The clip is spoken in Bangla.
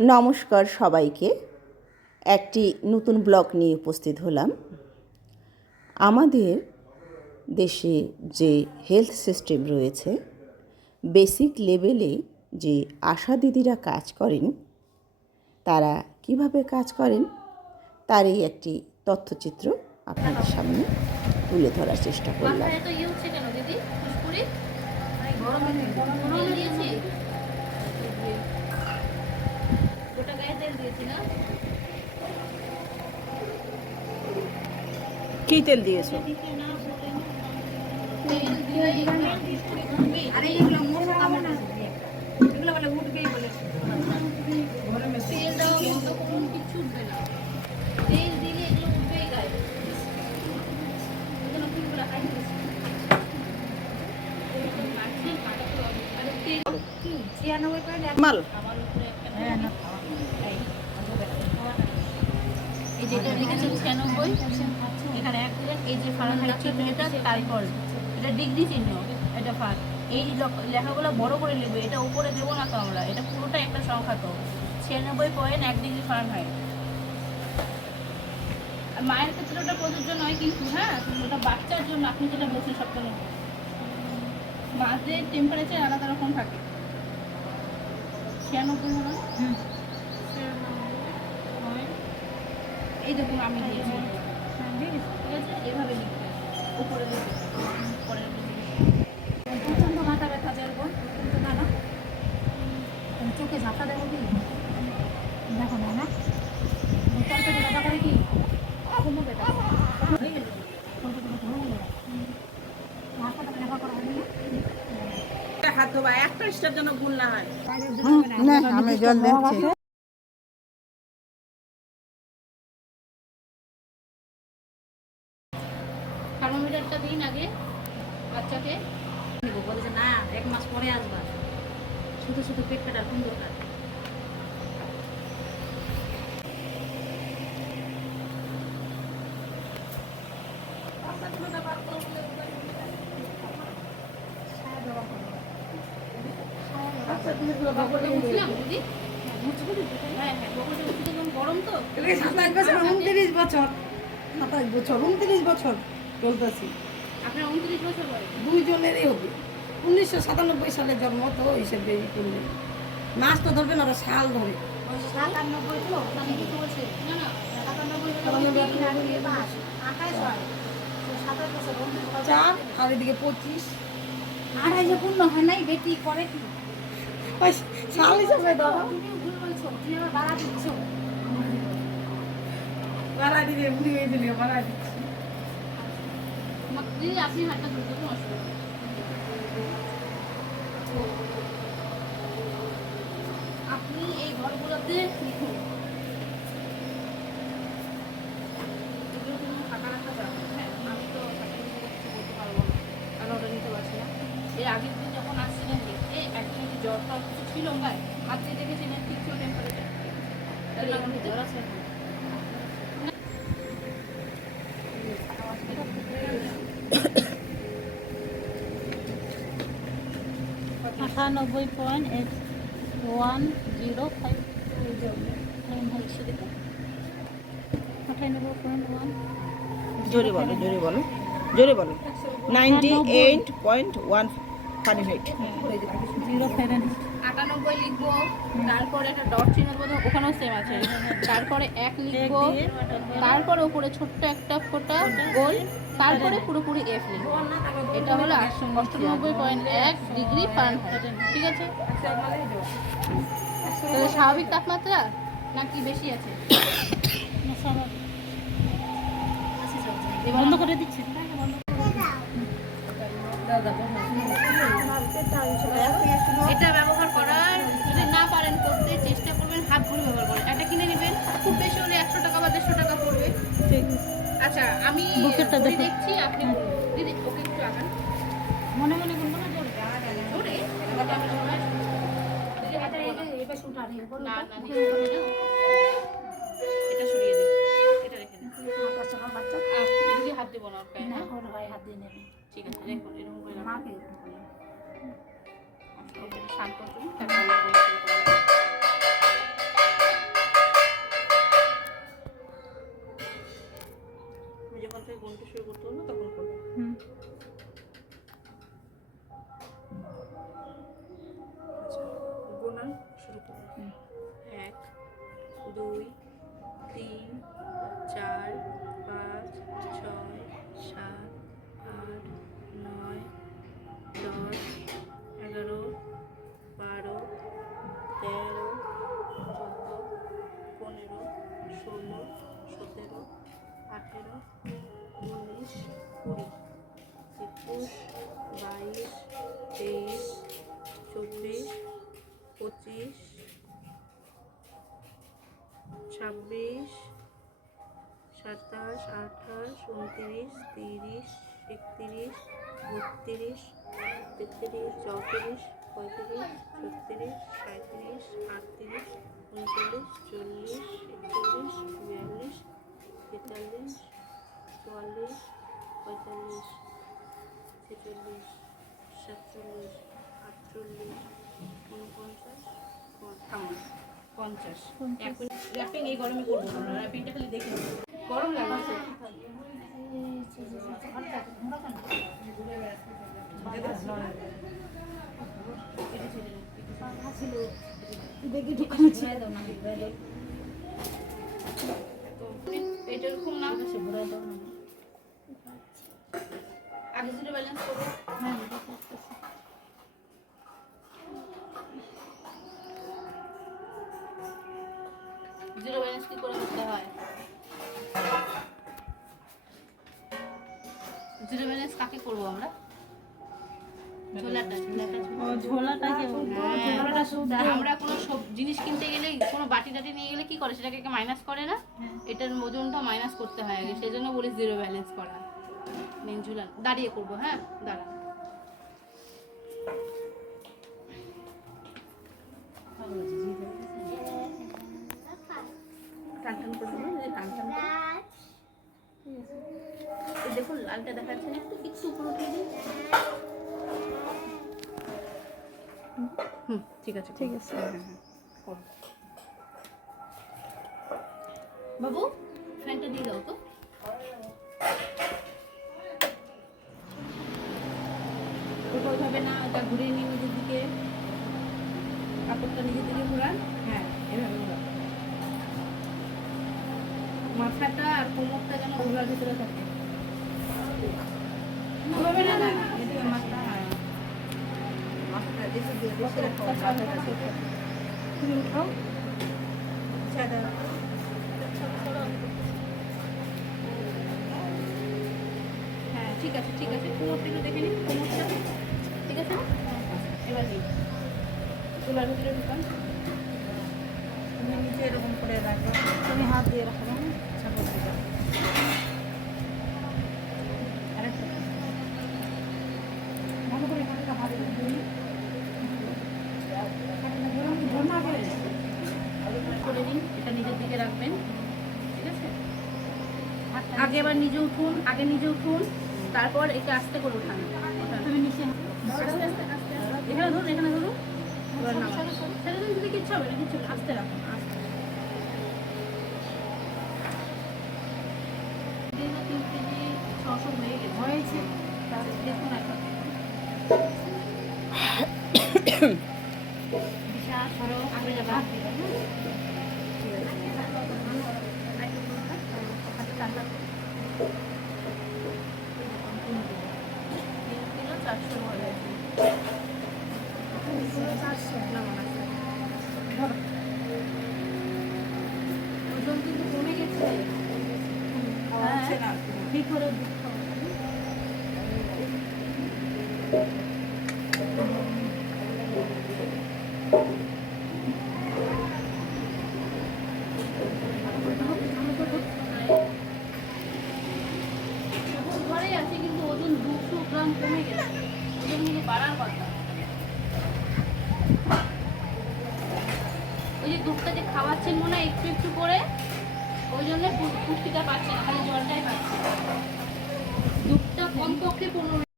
নমস্কার সবাইকে। একটি নতুন ব্লগ নিয়ে উপস্থিত হলাম। আমাদের দেশে যে হেলথ সিস্টেম রয়েছে, বেসিক লেভেলে যে আশা দিদিরা কাজ করেন, তারা কিভাবে কাজ করেন তারই একটি তথ্যচিত্র আপনাদের সামনে তুলে ধরার চেষ্টা করলাম। কি তেল দিয়েছো? মাল এই যেটা লিখেছে 96, এখানে 1 দিলেন, এই যে ফারেনহাইট চিহ্ন এটা, তারপর এটা ডিগ্রি চিহ্ন, এটা ফার, এই লেখাগুলো বড় করে লিখবে, এটা উপরে দেবো না তো আমরা, এটা পুরোটা একটা সংখ্যা তো 96.1 ডিগ্রি ফারেনহাইট। আর মায়ের ক্ষেত্রে ওটা প্রযোজ্য নয় কিন্তু, হ্যাঁ ওটা বাচ্চার জন্য আপনি যেটা বলছেন সপ্তাহে মাদের টেম্পারেচার আলাদা রকম থাকে। 96 হলো এই দেখুন আমি দিয়েছি, ঠিক আছে, এভাবে লিখতে উপরে লিখতে পরে প্রচণ্ড মাথা ব্যথা যেরকম দাদা চোখে ঝাঁকা দেবো কি দেখো না না বোতল থেকে ব্যথা করে কি কোনো ব্যথা হাত ধোবা একটা স্টেপ যেন ভুল না হয়। আমি জল দিচ্ছি। থার্মোমিটারটা দিন আগে বাচ্চাকে, বলে যে না 1 মাস পরে আসবা, শুধু শুধু পেট কাটার কোন দরকার। গরম তো 29 বছর চলতেছি। আপনার 29 বছর বয়স, দুইজনেরই হবে 1997 সালে জন্ম, তো হিসেবে করলে মাস তো ধরবে না, সাল ধরে 97 তো আমি কিছু বলছি না না 4 আর এদিকে 25 28 পূর্ণ হয় নাই, বেটি করে কি সাল হিসাবে ধরো। তুমি ভুল বলছো, তুমি আবার বাড়া দিচ্ছ। বাড়া দিবে, বুড়ি হয়ে দিলে বাড়া দিচ্ছি। দিদি আপনি হাতটা ধরতে নষ্ট, আপনি এই ঘরগুলোতে লিখুন, এগুলো কোনো ফাঁকা রাখা যাবে না। হ্যাঁ আমি তো কিছু বলতে পারবো না, কারণ ওটা নিতে পারছি না। এর আগের দিন যখন আসছিলেন দেখতে, একদিন কি জ্বর টর কিছু ছিল গায়ে, আপনি দেখেছিলেন ঠিক ছিল টেম্পারেচার, জ্বর আছে এখন 98.105 জোরে বলো, জোরে বলো, জোরে বলো। 98.1 ফারেনহাইট। 98 লিখবো, তারপরে একটা ডট চিহ্ন দেবো, ওখানেও সেম আছে, তারপরে 1 লিখবো, তারপরে উপরে ছোট্ট একটা ফোঁটা গোল, তারপরে পুরোপুরি F লিখবো। এটা হলো 98.1 ডিগ্রি ফারেনহাইট, ঠিক আছে। তাহলে স্বাভাবিক তাপমাত্রা নাকি বেশি আছে? বন্ধ করে দিচ্ছি। এটা ব্যবহার করার যদি না পারেন করতে, চেষ্টা করবেন হাত ঘুরে ব্যবহার করেন। এটা কিনে নেবেন, খুব বেশি হলে 100 টাকা বা 150 টাকা পড়বে। আচ্ছা আমি দেখছি, আপনি দিদি ওকে একটু আগান, মনে মনে বলবো না জোরে জোরে না না এটা সরিয়ে দিন, এটা রেখে দিন, দিদি হাত দেবো না ওর গায়ে, হাত দিয়ে নেবেন, ঠিক আছে দেখুন এরকম করে শান্ত 2 3 4 5 6 7 8 9 10 11 12 13 14 15 16 17 18 19 20 21 22 23 24 25 26 27 28 29 30 31 32 33 34 35 36 37 38 39 40 41 42 43 44 45 46 47 48 49 50 র্যাপিং এই গরমে করবো আমরা র্যাপিংটা খালি দেখে নেবো। গরম লাগছে এটা এরকম না আগে জিরো ব্যালেন্স করবো। জিরো ব্যালেন্স কি করে করতে হয়? জিরো ব্যালেন্স কাকে করবো আমরা? আমরা কোনো সব জিনিস কিনতে গেলে কোনো বাটি টাটি নিয়ে গেলে কি করে সেটাকে মাইনাস করে না, এটার ওজনটা মাইনাস করতে হয় আগে, সেই জন্য বলি জিরো ব্যালেন্স করা। মেন ঝুলা দাঁড়িয়ে করবো, হ্যাঁ দাঁড়া। টান টান করে দেবো, টান টান করে। এই দেখুন লালটা দেখাচ্ছে না, একটু একটু উপরে উঠিয়ে দিন। ঠিক আছে ঠিক আছে, করো। বাবু ফ্যানটা দিয়ে দাও তো। ওইভাবে না, ওটা ঘুরিয়ে নিয়ে নিজের দিকে, কাপড়টা নিজের দিকে ঘোরান। হ্যাঁ এভাবে ঘোরান, মাথাটা আর কোমরটা যেন ঘোরার ভিতরে থাকে। ওইভাবে না, না না এদিকে মাথা, হ্যাঁ মাথাটা দেখে দিয়ে বসে রাখো, মাথাটা দেখে তুমি উঠাও। সাদা হ্যাঁ ঠিক আছে ঠিক আছে, কোমরটা একটু দেখে নিন, কোমরটা ঠিক আছে না? এবার দিন চুলার ভিতরে ঢুকান। তুমি নিচে এরকম করে রাখবে, তুমি হাত দিয়ে রাখবে না, ছাগল দিবে। আরেকটা ভালো করে হাতটা ভালো করে দিন, করে দিন। এটা নিজের দিকে রাখবেন, ঠিক আছে? আগে এবার নিজে উঠুন, আগে নিজে উঠুন, তারপর একে আস্তে করে উঠান। তুমি নিচে আস্তে আস্তে আস্তে এখানে ধরুন, এখানে ধরুন। এবার না ছেড়ে দিন, যদি কিচ্ছু হবে না, কিচ্ছু আস্তে রাখুন, আস্তে। 3 কেজি 600 হয়েছে দেখুন এখন। বিশাল সরো আগে যাবা, ওজন কিন্তু কমে গেছে। ভিতরে ঘরে আছে কিন্তু ওজন 200 গ্রাম কমে গেছে, ওজন কিন্তু বাড়ার কথা। ওই যে দুধটা যে খাওয়াচ্ছেন মনে হয় একটু একটু করে, ওই জন্য পুষ্টিটা পাচ্ছে না, খালি জলটাই পাচ্ছে। দুধটা কমপক্ষে 15